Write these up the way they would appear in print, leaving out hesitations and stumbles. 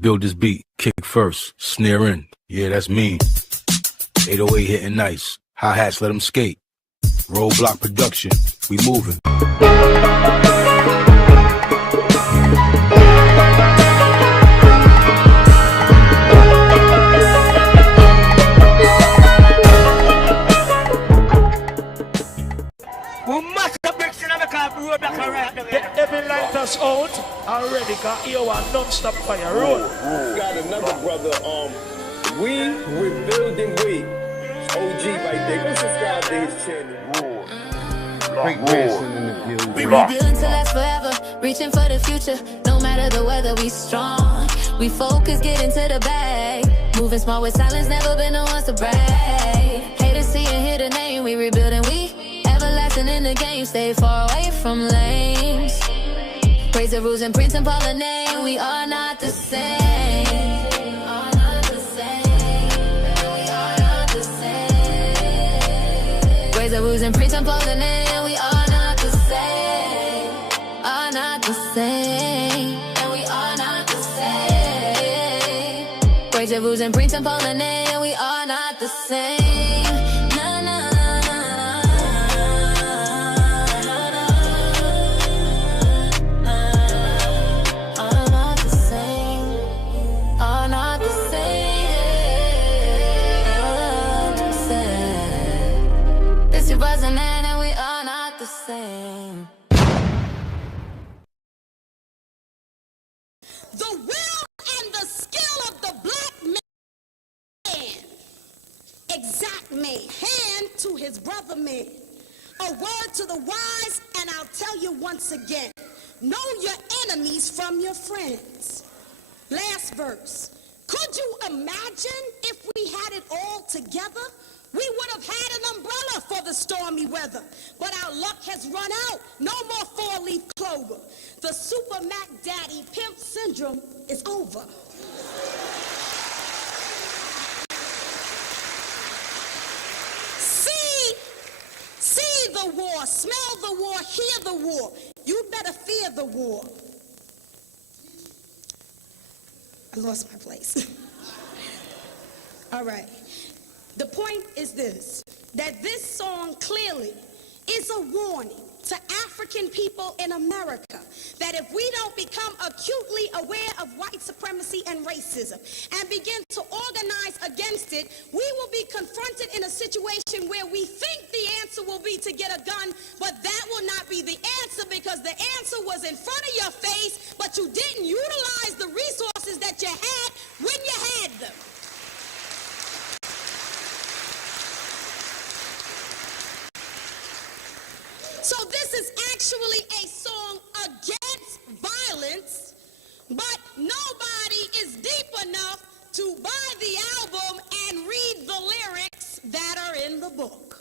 Build this beat, kick first, snare in. Yeah, that's me. 808 hitting nice. Hi-hats, let them skate. Roadblock production, we moving. Every light us out already got here one non-stop fire roll. Got another brother, we rebuilding we. OG right there. Go subscribe to his channel. Great racing in the building. We rebuilding to last forever, reaching for the future. No matter the weather, we strong. We focus, get into the bag. Moving small with silence, never been the ones to brag. Haters see and hear the name, we rebuilding, we everlasting in the game. Stay far away from lanes. Praise the rules and Prince and Paul the name. We are not the same. Are not the same. We are not the same. Praise the rules and Prince and Paul the name. We are not the same. Are not the same. And we are not the same. Praise the rules and Prince and Paul the name. We are not the same. The will and the skill of the black man. Exact me, hand to his brother man. A word to the wise, and I'll tell you once again, know your enemies from your friends. Last verse. Could you imagine if we had it all together? We would have had an umbrella for the stormy weather. But our luck has run out. No more four-leaf clover. The Super Mac Daddy Pimp Syndrome is over. See the war, smell the war, hear the war. You better fear the war. I lost my place. All right. The point is this, that this song clearly is a warning to African people in America that if we don't become acutely aware of white supremacy and racism and begin to organize against it, we will be confronted in a situation where we think the answer will be to get a gun, but that will not be the answer because the answer was in front of your face, but you didn't utilize the resources that you had when you had them. So this is actually a song against violence, but nobody is deep enough to buy the album and read the lyrics that are in the book.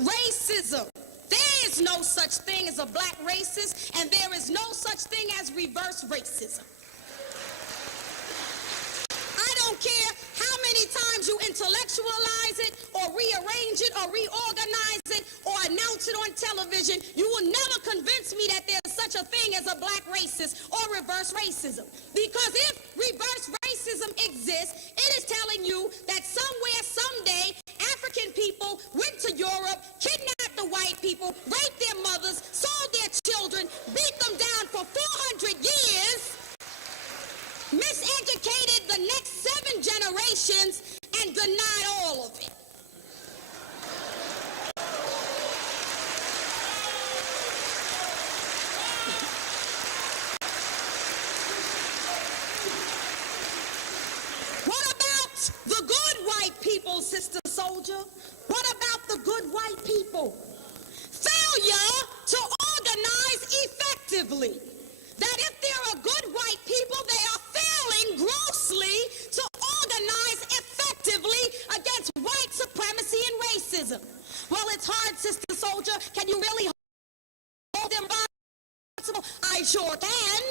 Racism. There is no such thing as a black racist, and there is no such thing as reverse racism. I don't care how many times you intellectualize it or rearrange it or reorganize it or announce it on television, you will never convince me that there's such a thing as a black racist or reverse racism. Because if reverse racism exists, it is telling you that somewhere, someday, African people went to Europe, kidnapped the white people, raped their mothers, sold their children, beat them down for 400 years, miseducated the next 7 generations, and denied all of it. What about the good white people, Sister Souljah? What about the good white people? Failure to organize effectively. That if there are good white people, they are failing grossly to organize effectively against white supremacy and racism. Well, it's hard, Sister Souljah. Can you really hold them responsible? I sure can.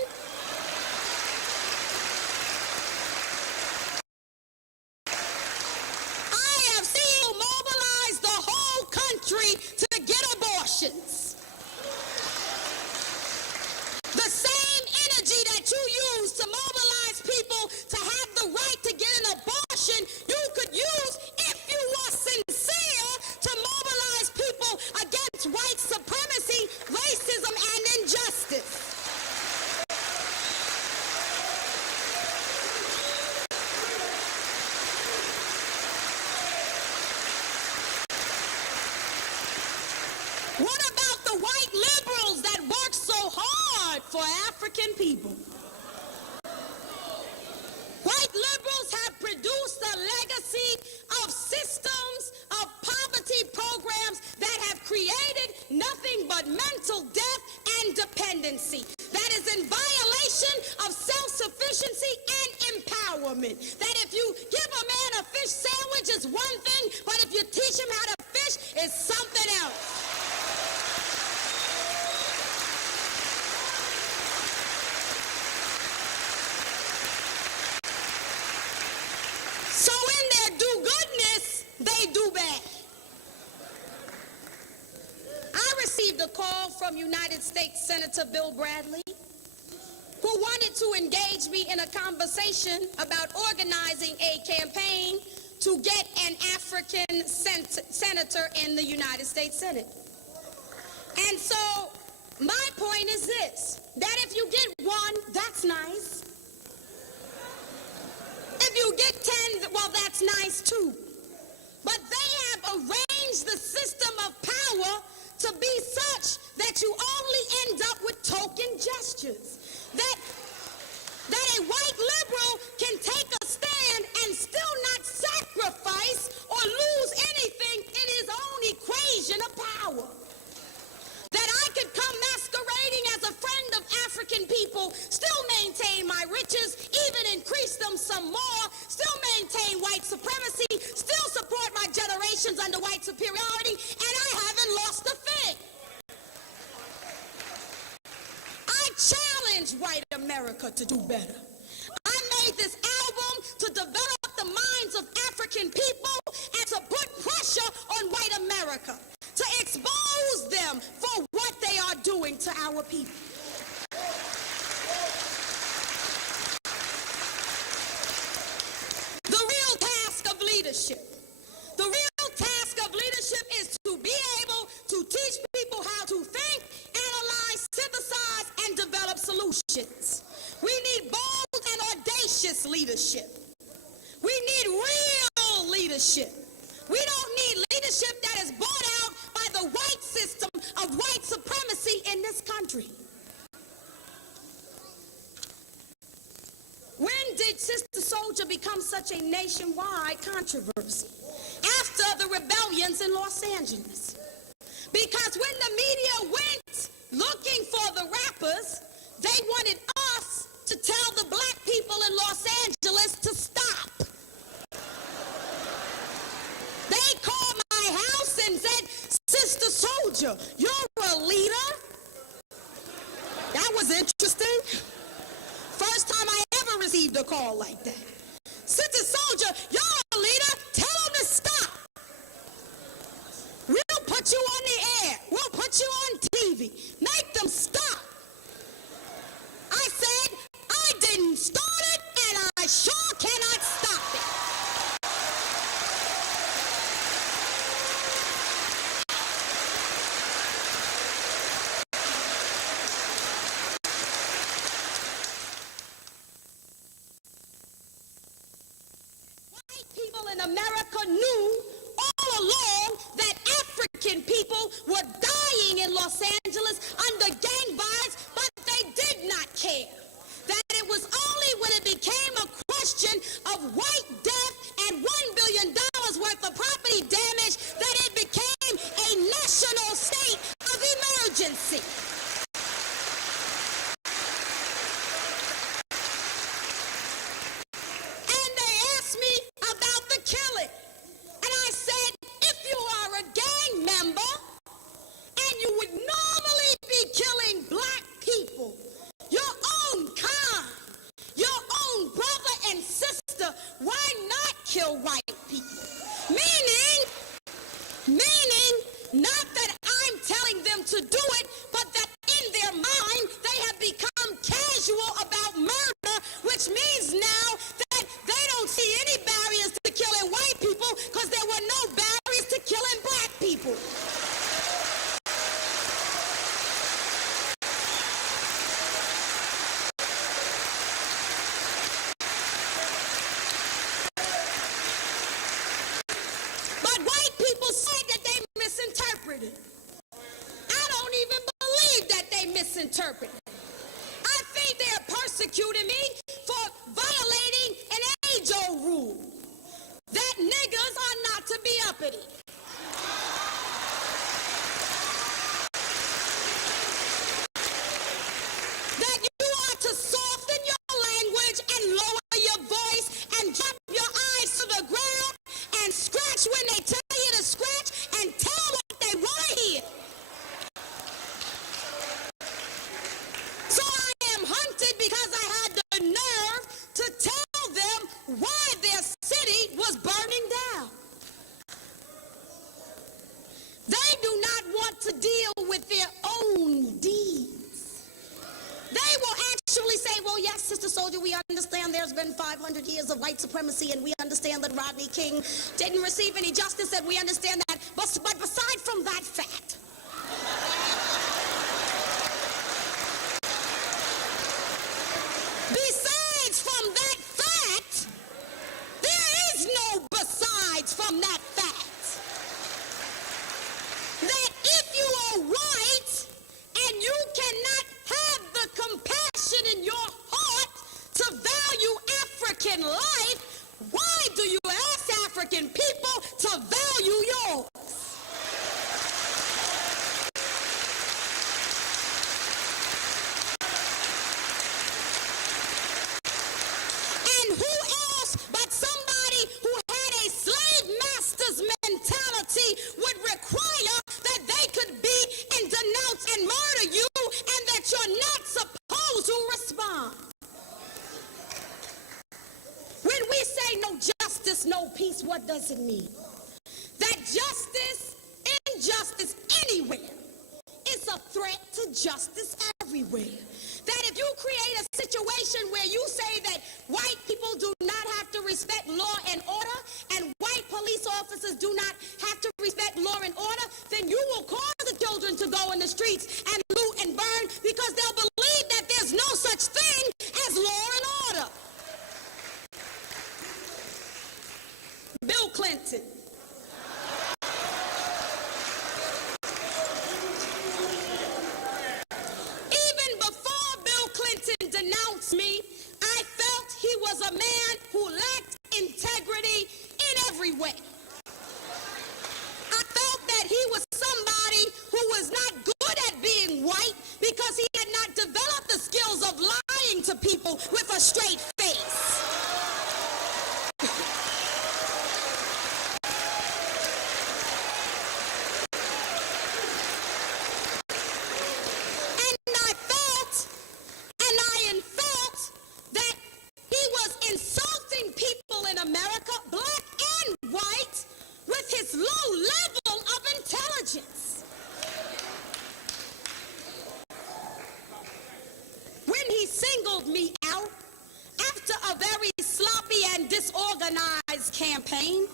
I have seen you mobilize the whole country to get for African people. White liberals have produced a legacy of systems of poverty programs that have created nothing but mental death and dependency. That is in violation of self-sufficiency and empowerment. That if you give a man a fish sandwich is one thing, but if you teach him how to fish, it's something else. So in their do-goodness, they do bad. I received a call from United States Senator Bill Bradley, who wanted to engage me in a conversation about organizing a campaign to get an African senator in the United States Senate. And so my point is this, that if you get one, that's nice. If you get 10, well, that's nice too. But they have arranged the system of power to be such that you only end up with token gestures. That a white liberal can take a stand and still not sacrifice or lose anything in his own equation of power. That I could come masquerading as a friend of African people, still maintain my riches, even increase them some more, still maintain white supremacy, still support my generations under white superiority, and I haven't lost a thing. I challenge white America to do better. I made this album to develop the minds of African people and to put pressure on white America, to expose them for what they are doing to our people. The real task of leadership. The real task of leadership is to be able to teach people how to think, analyze, synthesize, and develop solutions. We need bold and audacious leadership. We need real leadership. We don't need leadership that is bought out by the white system of white supremacy in this country. When did Sister Souljah become such a nationwide controversy? After the rebellions in Los Angeles. Because when the media went looking for the rappers, they wanted us to tell the black people in Los Angeles to stop. They called my house and said, Sister Souljah, you're a leader? That was interesting. First time I ever received a call like that. Sister Souljah, you're a leader, tell them to stop. We'll put you on the air. We'll put you on TV. Make them stop. I said, I didn't start it, and I sure cannot stop it. White people in America knew all along that African people were dying in Los Angeles under gang violence, but they did not care. That it was only when it became a question of white death and $1 billion worth of property damage that it became a national state of emergency. And they asked me about the killing. And I said, if you are a gang member and you would normally be killing black people, your own kind, your own brother and sister, why not kill white people? Meaning, not that I'm telling them to do it, but that in their mind, they have become casual about murder, which means now that they don't see any barriers to killing white people because there were no barriers to killing black people. But white people say that they misinterpreted. I don't even believe that they misinterpreted. persecuting me for violating an age-old rule that niggas are not to be uppity. That you are to soften your language and lower your voice and drop your eyes to the ground and scratch when they tell you to scratch and tell what they want to hear. So I am hunted because I had the nerve to tell them why their city was burning down. They do not want to deal with their own deeds. They will actually say, well, yes, Sister Souljah, we understand there's been 500 years of white supremacy, and we understand that Rodney King didn't receive any justice, and we understand that. But beside from that fact, besides from that fact, there is no besides from that fact. That if you are white and you cannot have the compassion in your heart to value African life, why do you ask African people to value yours? And who else but somebody who had a slave master's mentality would require that they could beat and denounce and murder you, and that you're not supposed to respond? When we say no justice, no peace, what does it mean? That justice, injustice anywhere, is a threat to justice everywhere. That if you create a situation where you say that white people do not have to respect law and order, and white police officers do not have to respect law and order, then you will cause the children to go in the streets and loot and burn, because they'll believe that there's no such thing as law and order. Bill Clinton. Even before Bill Clinton denounced me, I felt he was a man who lacked integrity in every way. I felt that he was somebody who was not good at being white because he had not developed the skills of lying to people with a straight face. Insulting people in America, black and white, with his low level of intelligence. When he singled me out after a very sloppy and disorganized campaign,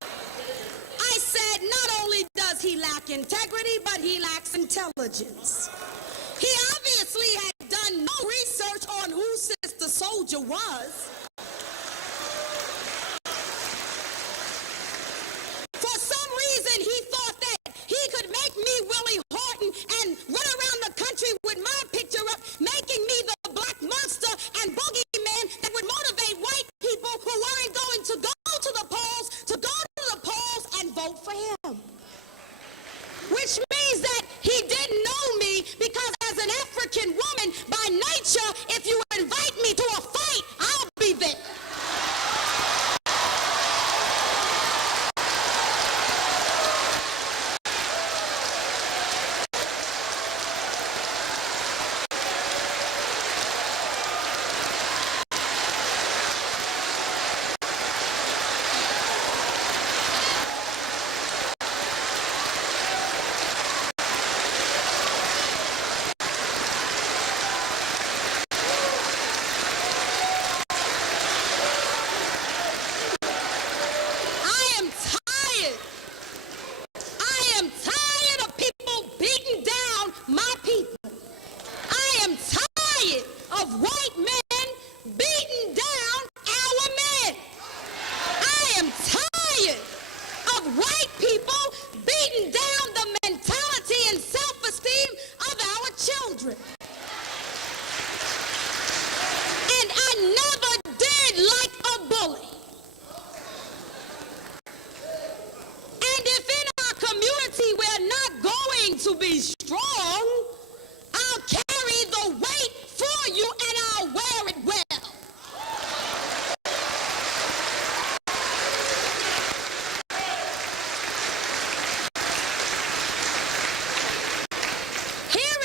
I said not only does he lack integrity, but he lacks intelligence. He obviously had done no research on who Sister Souljah was. For some reason, he thought that he could make me Willie Horton and run around the country with my picture up, making me the black monster and boogeyman that would motivate white people who weren't going to go to the polls and vote for him. Which means that he didn't know me, because as an African woman, by nature, if you invite me to a fight, I'll be there.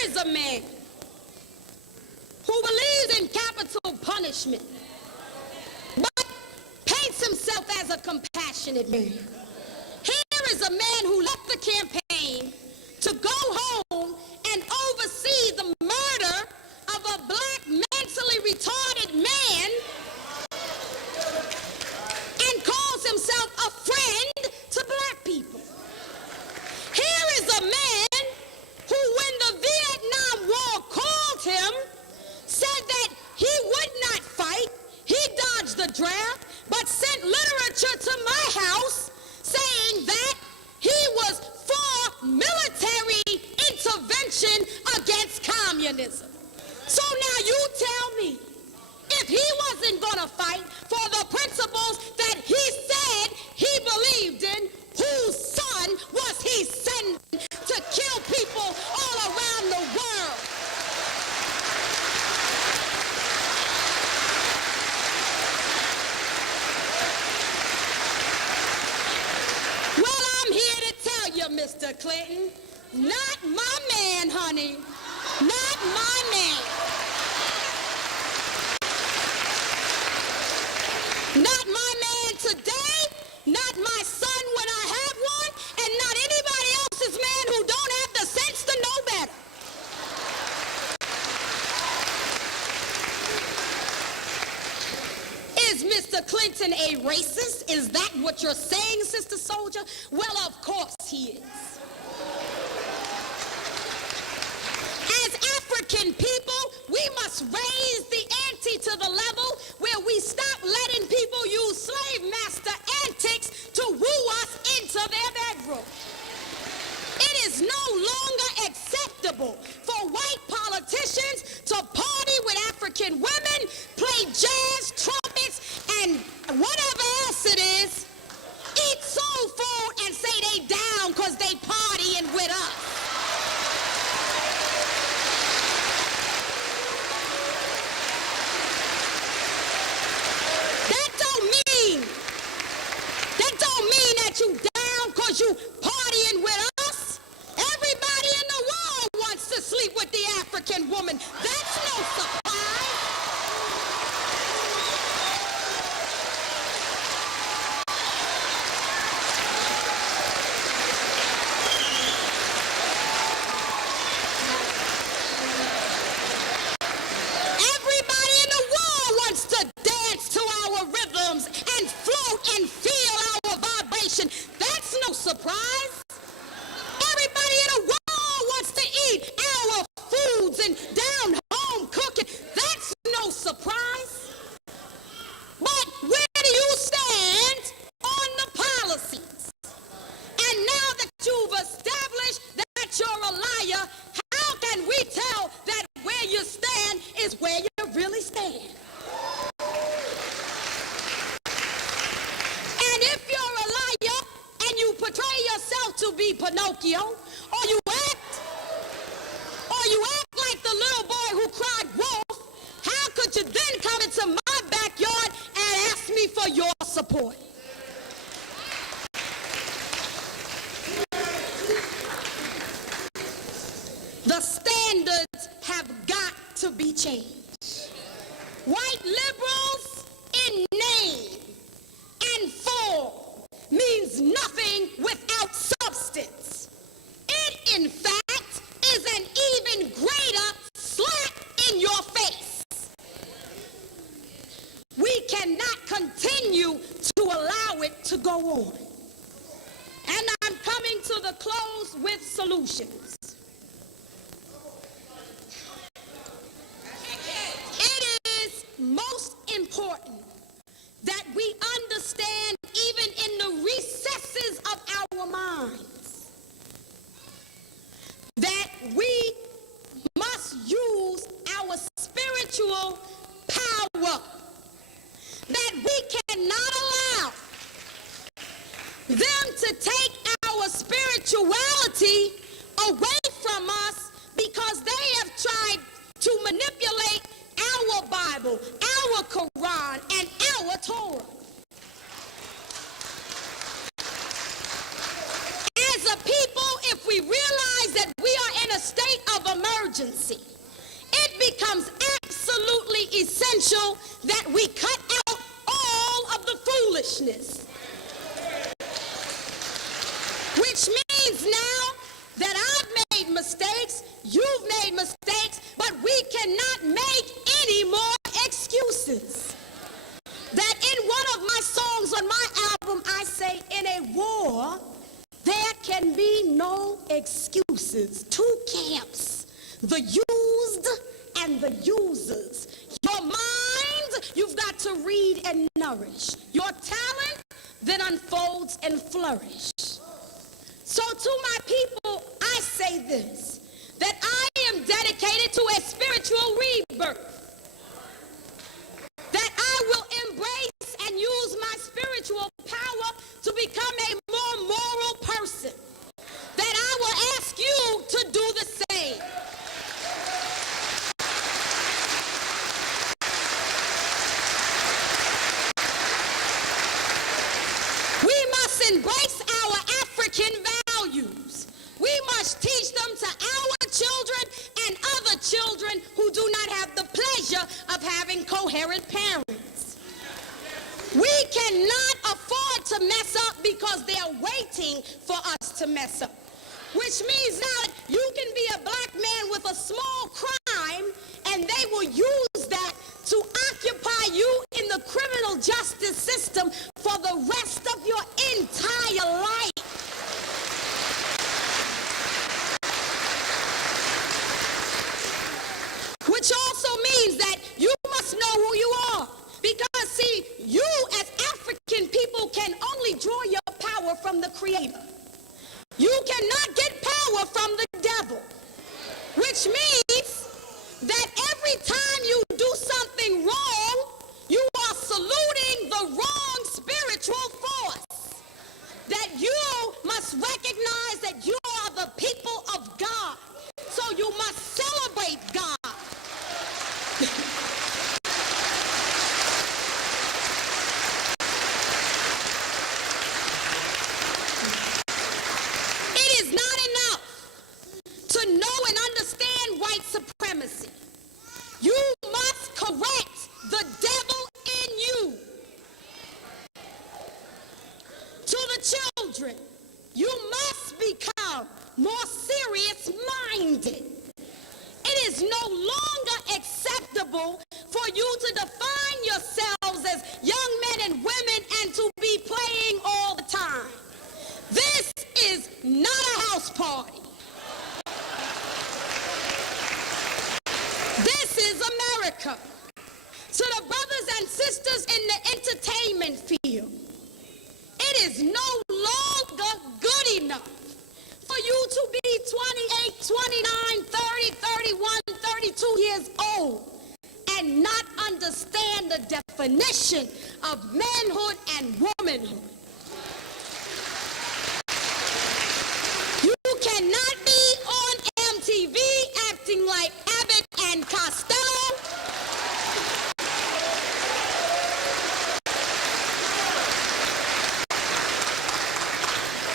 is a man who believes in capital punishment, but paints himself as a compassionate man. Here is a man who left the campaign to go home and oversee the murder of a black mentally retarded man and calls himself a friend to black people. Here is a man who, when the Vietnam War called him, said that he would not fight. He dodged the draft, but sent literature to my house saying that he was for military intervention against communism. So now you tell me, if he wasn't gonna fight for the principles that he said he believed in, whose son was he sending to kill people all around the world? Well, I'm here to tell you, Mr. Clinton, not my man, honey. Not my man. Not my man today, not my son when I have one, and not anybody else's man who don't have the sense to know better. Is Mr. Clinton a racist? Is that what you're saying, Sister Souljah? Well, of course he is. As African people, we must raise the ante to the level where we stop letting people use slave master antics to woo us into their bedroom. It is no longer acceptable for white politicians to party with African women, play jazz, trumpets, and whatever else it is, eat soul food and say they down because they partying with us. You down because you partying with us? Everybody in the world wants to sleep with the African woman. That's no surprise. Everybody in the world wants to dance to our rhythms and float and feel our vibration. That's no surprise. Everybody in the world wants to eat our foods and down home cooking. That's no surprise. But where do you stand on the policies? And now that you've established that you're a liar, how can we tell that where you stand is where you really stand? And if you're a liar and you portray yourself to be Pinocchio, or you act like the little boy who cried wolf, how could you then come into my backyard and ask me for your support? The standards have got to be changed. White liberals in name and form means nothing without substance. It, in fact, is an even greater slap in your face. We cannot continue to allow it to go on. And I'm coming to the close with solutions. It is most important that we understand, even in the recesses of our minds, that we must use our spiritual power, that we cannot allow them to take our spirituality away from us because they have tried to manipulate our Bible, our Quran, and our Torah. As a people, if we realize that we are in a state of emergency, urgency. It becomes absolutely essential that we cut out all of the foolishness. Which means now that I've made mistakes, you've made mistakes, but we cannot make any more excuses. That in one of my songs on my album, I say, in a war, there can be no excuses. Two camps, the used and the users. Your mind, you've got to read and nourish. Your talent then unfolds and flourish. So to my people, I say this, that I am dedicated to a spiritual rebirth. That I will embrace and use my spiritual power to become a more moral person. That I will ask you to do the same. We must embrace our African values. We must teach them to our children and other children who do not have the pleasure of having coherent parents. We cannot afford to mess up because they're waiting for us to mess up. Which means now you can be a black man with a small crime and they will use that to occupy you in the criminal justice system for the rest of your entire life. Which also means that you must know who you are. Because, see, you as African people can only draw your power from the Creator. You cannot get power from the devil. Which means that every time you do something wrong, you are saluting the wrong spiritual force. That you must recognize that you are the people of God. So you must celebrate God. It is not enough to know and understand white supremacy. You must correct the devil in you. To the children, you must become more serious-minded. It is no longer acceptable for you to define yourselves as young men and women and to be playing all the time. This is not a house party. This is America. To the brothers and sisters in the entertainment field, it is no longer good enough for you to be 28, 29, 30, 31, 32 years old and not understand the definition of manhood and womanhood. You cannot be on MTV acting like Abbott and Costello.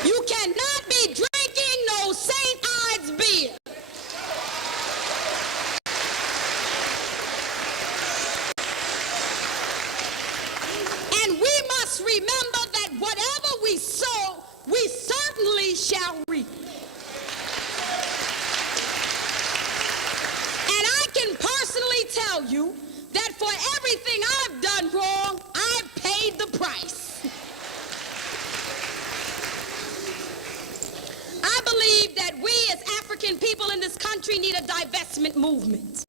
You cannot be drinking no St. Ides beer. And we must remember that whatever we sow, we certainly shall reap. And I can personally tell you that for everything I've done wrong, I've paid the price. I believe that we as African people in this country need a divestment movement.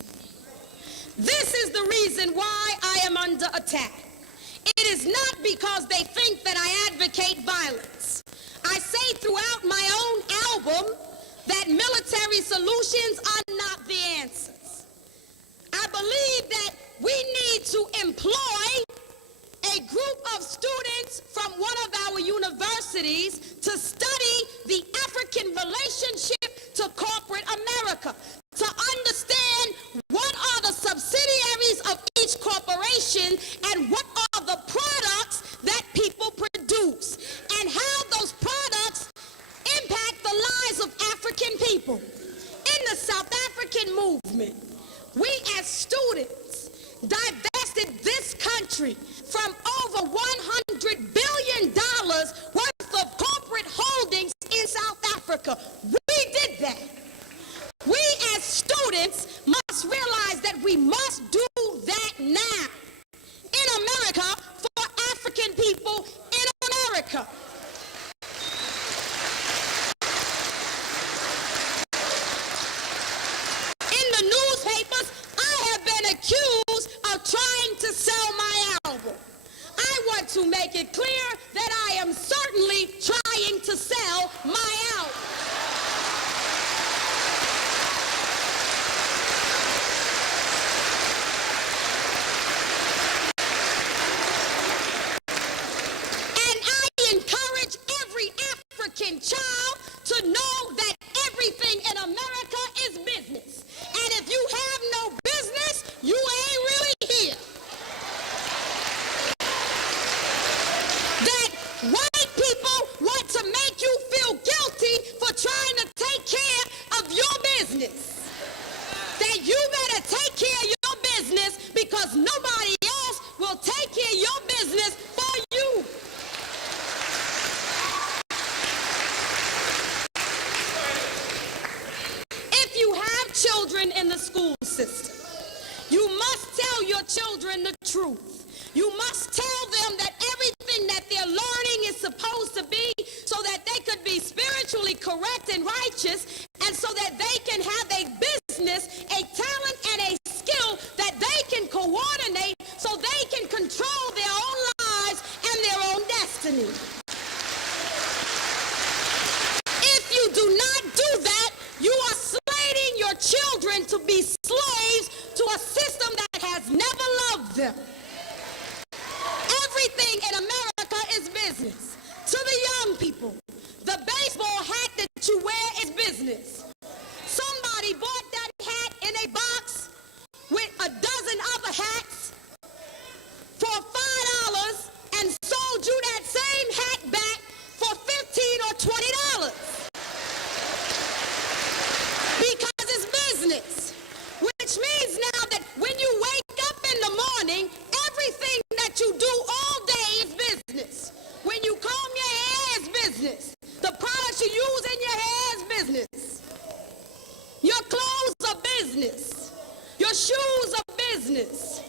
This is the reason why I am under attack. It is not because they think that I advocate violence. I say throughout my own album that military solutions are not the answers. I believe that we need to employ a group of students from one of our universities to study the African relationship to corporate America, to understand what are the subsidiaries of each corporation and what are the products that people produce and how those products impact the lives of African people. In the South African African movement, we as students divested this country from over $100 billion worth of corporate holdings in South Africa. We did that. We as students must realize that we must do that now in America for African people in America. In the newspapers, I have been accused of trying to sell my album. I want to make it clear that I am certainly trying to sell my album. Child to know that everything in America is business. And if you have no business, you ain't really here. That white people want to make you feel guilty for trying to take care of your business. That you better take care of your business because nobody else will take care of your business for you. Children in the school system, you must tell your children the truth. You must tell them that everything that they're learning is supposed to be so that they could be spiritually correct and righteous, and so that they can have a business, a talent, and a skill that they can coordinate so they can control their own lives and their own destiny. If you do not do that, you are slating your children to be slaves to a system that has never loved them. Everything in America is business. To the young people, the baseball hat that you wear is business. Somebody bought that hat in a box with a dozen other hats for $5 and sold you that same hat back for $15 or $20. Because it's business, which means now that when you wake up in the morning, everything that you do all day is business. When you comb your hair is business. The products you use in your hair is business. Your clothes are business. Your shoes are business.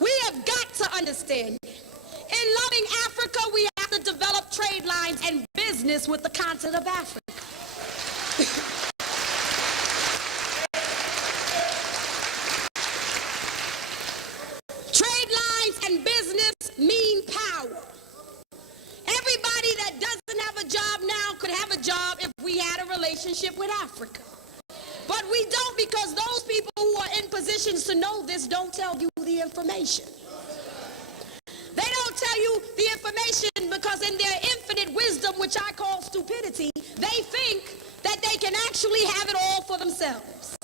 We have got to understand it. In loving Africa, we have to develop trade lines and business with the continent of Africa. Trade lines and business mean power. Everybody that doesn't have a job now could have a job if we had a relationship with Africa. But we don't, because those people who are in positions to know this don't tell you the information. They don't tell you the information because in their infinite wisdom, which I call stupidity, they think that they can actually have it all for themselves.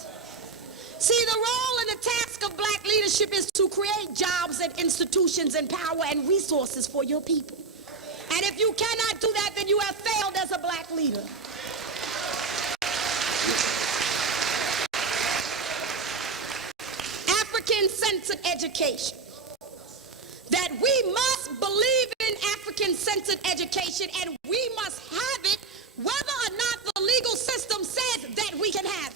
See, the role and the task of black leadership is to create jobs and institutions and power and resources for your people. And if you cannot do that, then you have failed as a black leader. African-centered education. That we must believe in African-centered education, and we must have it whether or not the legal system says that we can have it.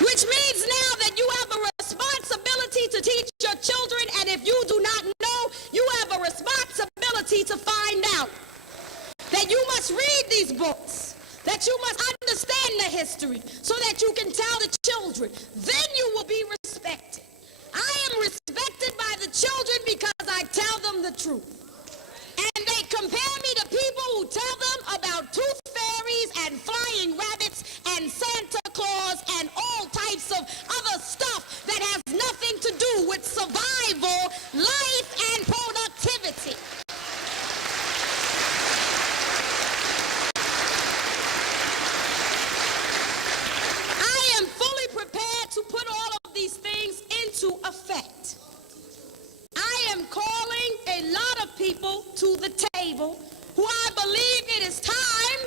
Which means now that you have a responsibility to teach your children, and if you do not know, you have a responsibility to find out. That you must read these books, that you must understand the history so that you can tell the children. Then you will be respected. I am respected by the children because I tell them the truth. And they compare me to people who tell them about tooth fairies and flying rabbits and Santa Claus and all types of other stuff that has nothing to do with survival, life, and productivity. I am fully prepared to put all of these things into effect. I am calling a lot of people to the table who I believe it is time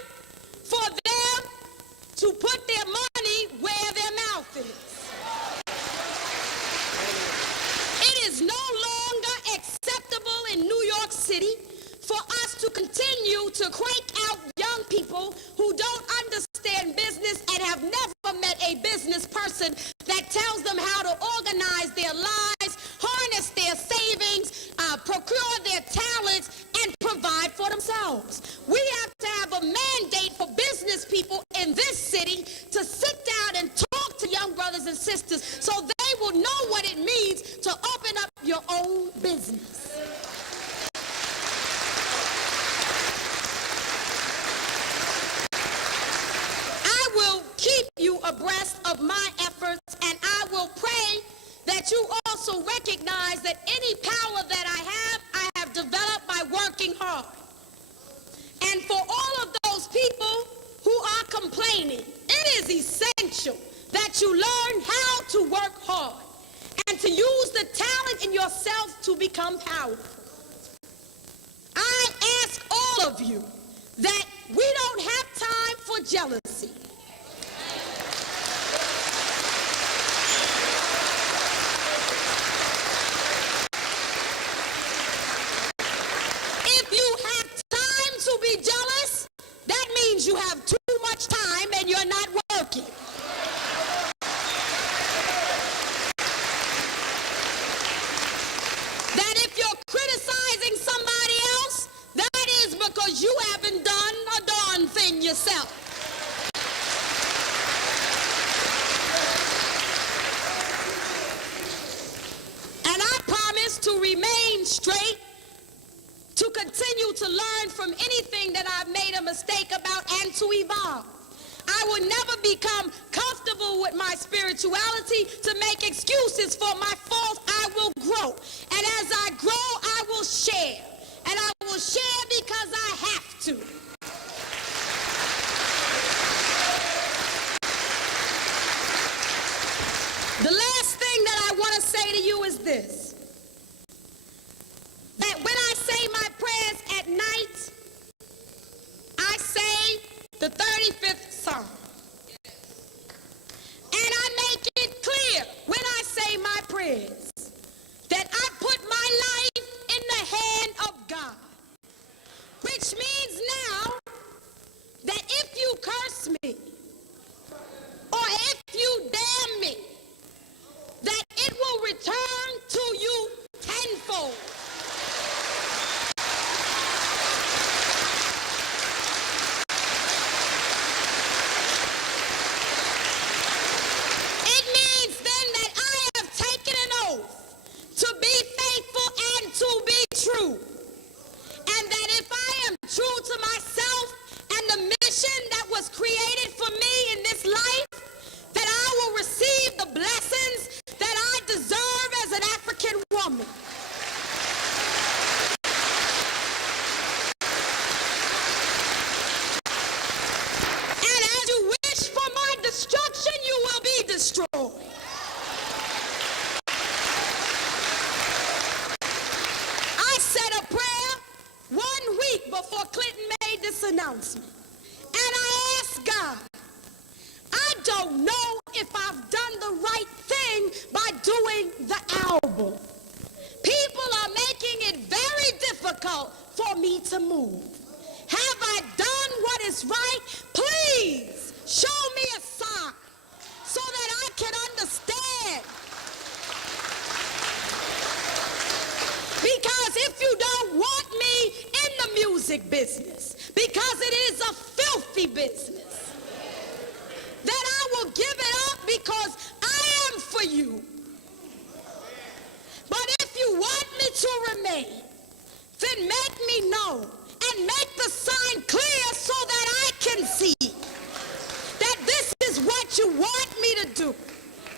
remaining, it is essential that you learn how to work hard and to use the talent in yourself to become powerful. I ask all of you that we don't have time for jealousy. If you have time to be jealous, that means you have too much time and you're not working. That if you're criticizing somebody else, that is because you haven't done a darn thing yourself. And I promise to remain straight, to continue to learn from anything that I've made a mistake about, and to evolve. I will never become comfortable with my spirituality to make excuses for my faults. I will grow. And as I grow, I will share. And I will share because I have to. The last thing that I want to say to you is this. That when I say my prayers at night, I say the 35th Psalm. And I make it clear when I say my prayers that I put my life in the hand of God. Which means now that if you curse me or if you damn me, that it will return to you tenfold. It means then that I have taken an oath to be faithful and to be true. And that if I am true to myself and the mission that was created for me in this life, that I will receive the blessings that I deserve as an African woman. And as you wish for my destruction, you will be destroyed. I said a prayer 1 week before Clinton made this announcement. And I asked God, I don't know if I've done the right thing by doing the album. People are making it very difficult for me to move. Have I done what is right? Please show me a sign so that I can understand. Because if you don't want me in the music business, because it is a filthy business, then I will give it up because I am for you. But if you want me to remain, then make me know and make the sign clear so that I can see that this is what you want me to do.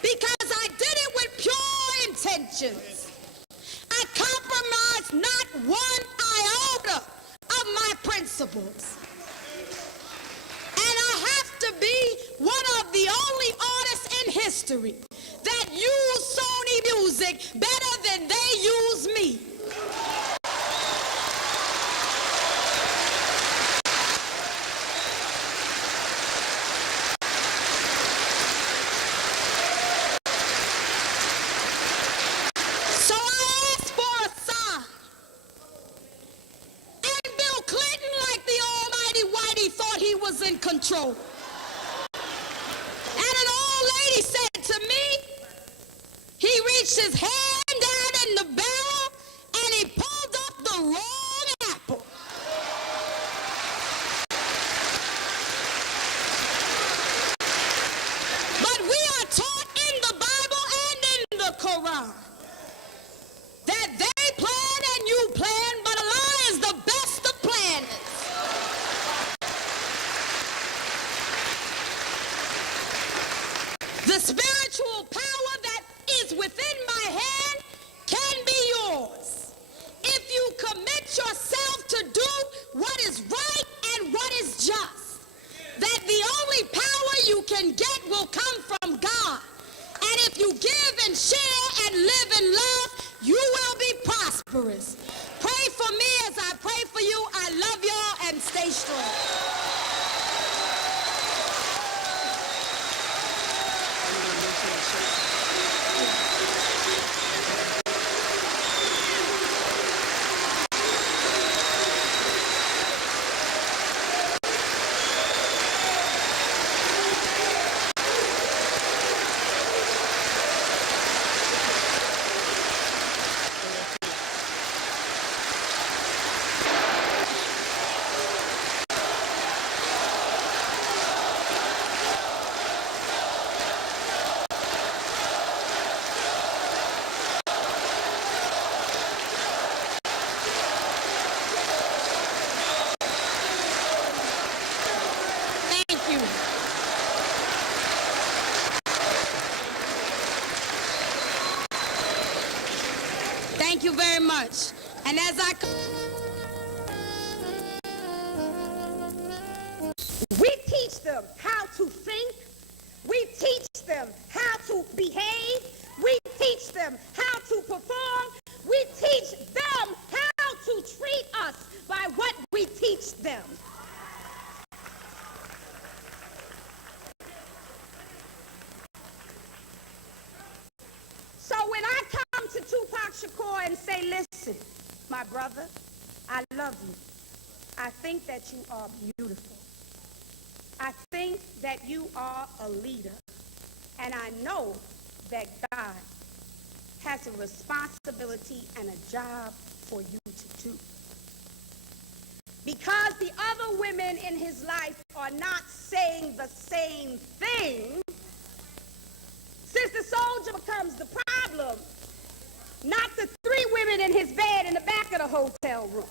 Because I did it with pure intentions. I compromised not one iota of my principles. And I have to be one of the only artists in history that use Sony Music better than they use me. So I asked for a sign. And Bill Clinton, like the almighty whitey, thought he was in control. And an old lady said to me, he reached his hand down in the barrel and he pulled up the wrong apple. But we are taught in the Bible and in the Quran that they plan and you plan, but Allah is the best of planners. The spiritual power that is within my hand can be Thank you very much. And as I... We teach them how to think. We teach them how to behave. We teach them how to perform. We teach them how to treat us by what we teach them. So when I come to Tupac Shakur and say, listen, my brother, I love you. I think that you are beautiful. I think that you are a leader. And I know that God has a responsibility and a job for you to do. Because the other women in his life are not saying the same thing, Sister Souljah becomes the problem, not the 3 women in his bed in the back of the hotel room.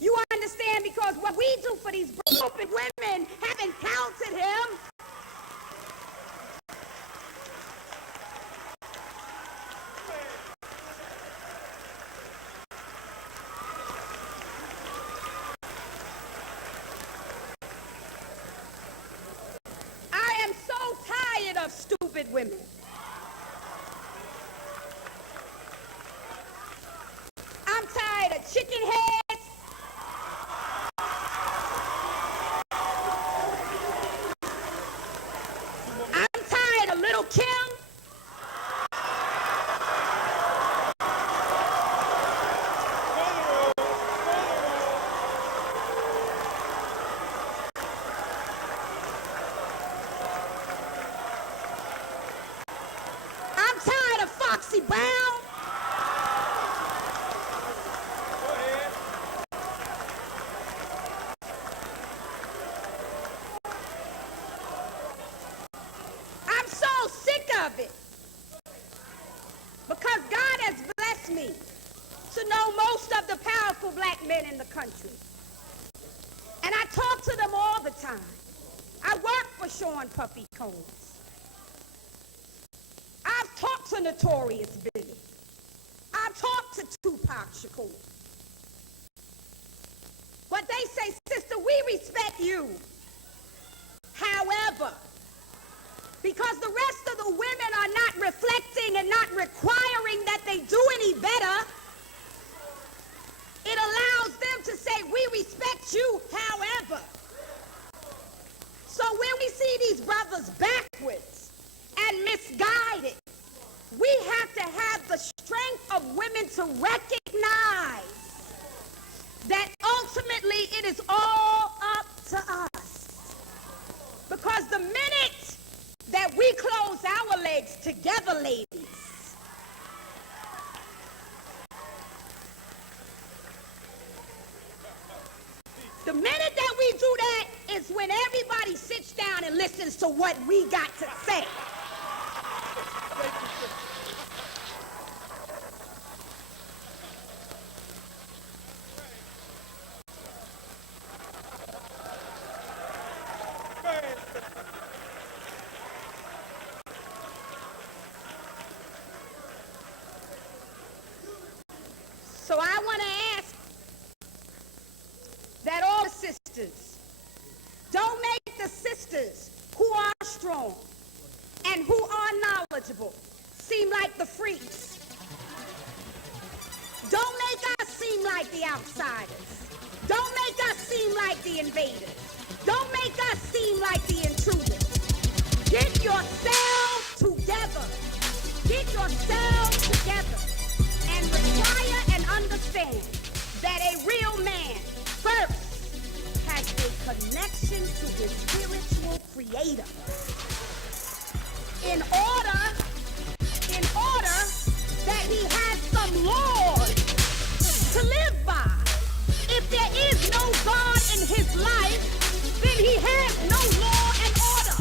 You understand? Because what we do for these stupid women haven't counted him. I am so tired of stupid women. I'm tired of chicken heads. I'm tired of Little Kim. I'm tired of Foxy Brown. I'm so sick of it. Because God has blessed me to know most of the powerful black men in the country. And I talk to them all the time. I work for Sean Puffy Combs. I've talked to Notorious Biggie. I've talked to Tupac Shakur. But they say, sister, we respect you. However, because the rest of the women are not reflecting and not requiring that they do any better, it allows them to say, we respect you, however. So when we see these brothers backwards and misguided, we have to have the strength of women to recognize that ultimately it is all up to us. Because the minute that we close our legs together, ladies, the minute that we do that is when everybody sits down and listens to what we got to say. So I want to ask that all the sisters don't make the sisters who are strong and who are knowledgeable seem like the freaks. Don't make us seem like the outsiders. Don't make us seem like the invaders. Don't make us seem like the intruders. Get yourselves together. Get yourselves together and require and understand that a real man first has a connection to his spiritual creator. In order that he has some laws to live by. If there is no God in his life, then he has no law and order.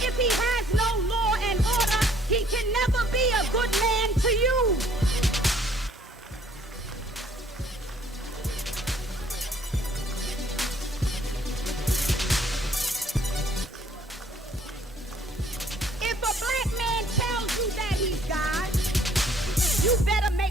If he has no law and order, he can never be a good man to you. If a black man tells you that he's God, you better make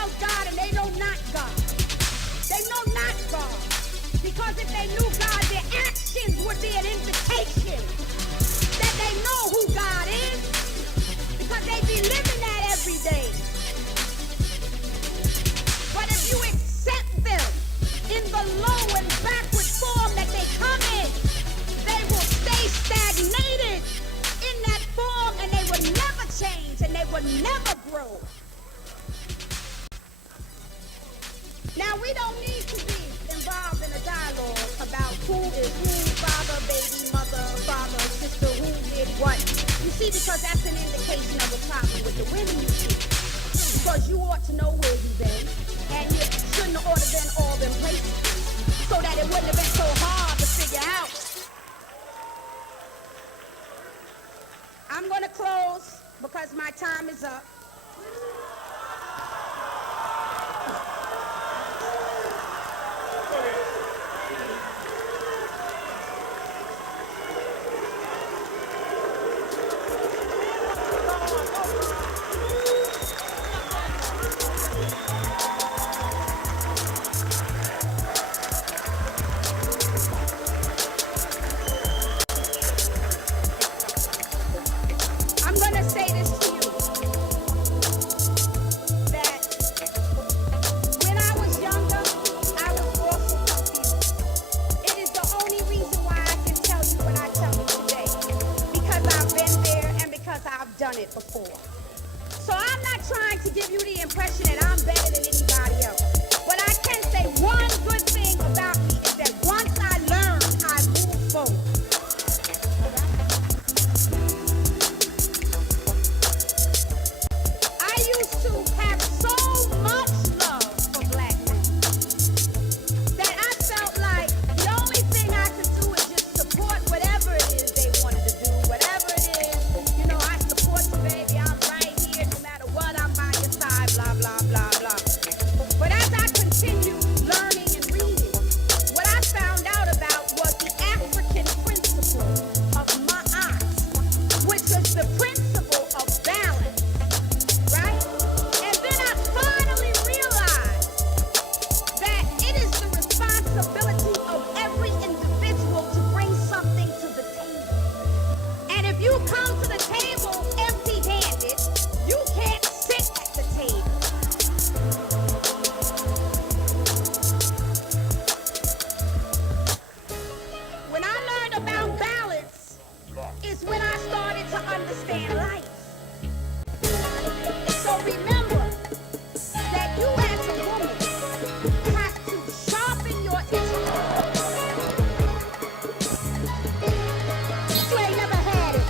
themselves God and they know not God. They know not God. Because if they knew God, their actions would be an invitation that they know who God is. Because they be living that every day. But if you accept them in the low and backward form that they come in, they will stay stagnated in that form and they will never change and they will never grow. Now we don't need to be involved in a dialogue about who is who, father, baby, mother, father, sister, who did what. You see, because that's an indication of a problem with the women you see. Because you ought to know where you've been, and you shouldn't have ought to been all them places, so that it wouldn't have been so hard to figure out. I'm going to close because my time is up. I'm going to say this to you, that when I was younger, I was also confused. It is the only reason why I can tell you what I tell you today, because I've been there and because I've done it before. So I'm not trying to give you the impression that I'm better than anybody else. But I can say one good thing about me is that once I learn, I move forward. I used to have so much love for black men that I felt like the only thing I could do is just support whatever it is they wanted to do, whatever it is. You know, I support you, baby. I'm right here no matter what. I'm by your side, blah, blah, blah, blah. But as I continued learning and reading, what I found out about was the African principle of ma'at, which is the principle of balance. Right? And then I finally realized that it is the responsibility of every individual to bring something to the table. And if you come to the table empty-handed, you can't sit at the table. When I learned about balance is when I started to understand life. So remember that you as a woman have to sharpen your intellect. You ain't never had it.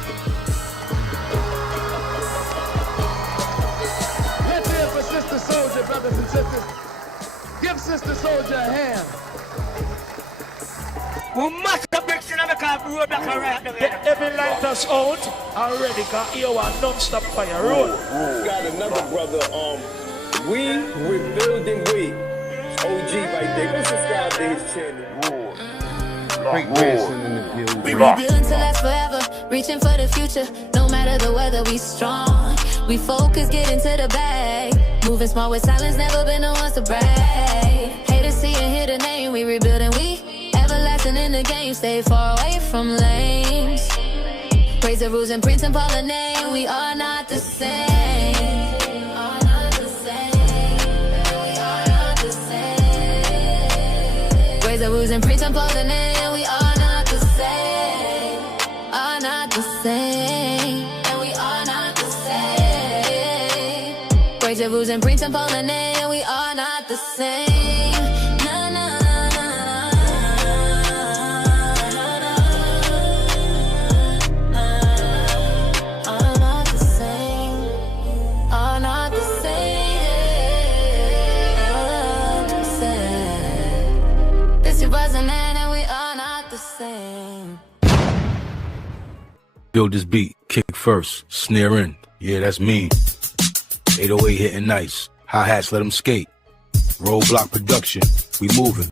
Let's hear it for Sister Souljah, brothers and sisters. Give Sister Souljah a hand. Every light us out already got here one non-stop fire roll. Got another brother, we rebuilding weight. OG right there. Go subscribe to his channel. Great racing in the building. We rebuilding to last forever, reaching for the future. No matter the weather, we strong. We focus, get into the bag. Moving small with silence, never been the ones to brag. Haters see and hear the name, we rebuilding, we everlasting in the game. Stay far away from lanes. Praise the rules and Prince and Paul the name. We are not the same. Are not the same. We are not the same. Praise the rules and Prince and Paul the name. We are not the same. Are not the same. And we are not the same. Praise the rules and Prince and Paul the name. We are not the same. Na na na na na. Are not the same. Are not the same. This your buzzing and we are not the same. Build this beat, kick first, snare in. Yeah, that's me. 808 hitting nice. Hi-hats, let them skate. Roadblock production, we moving.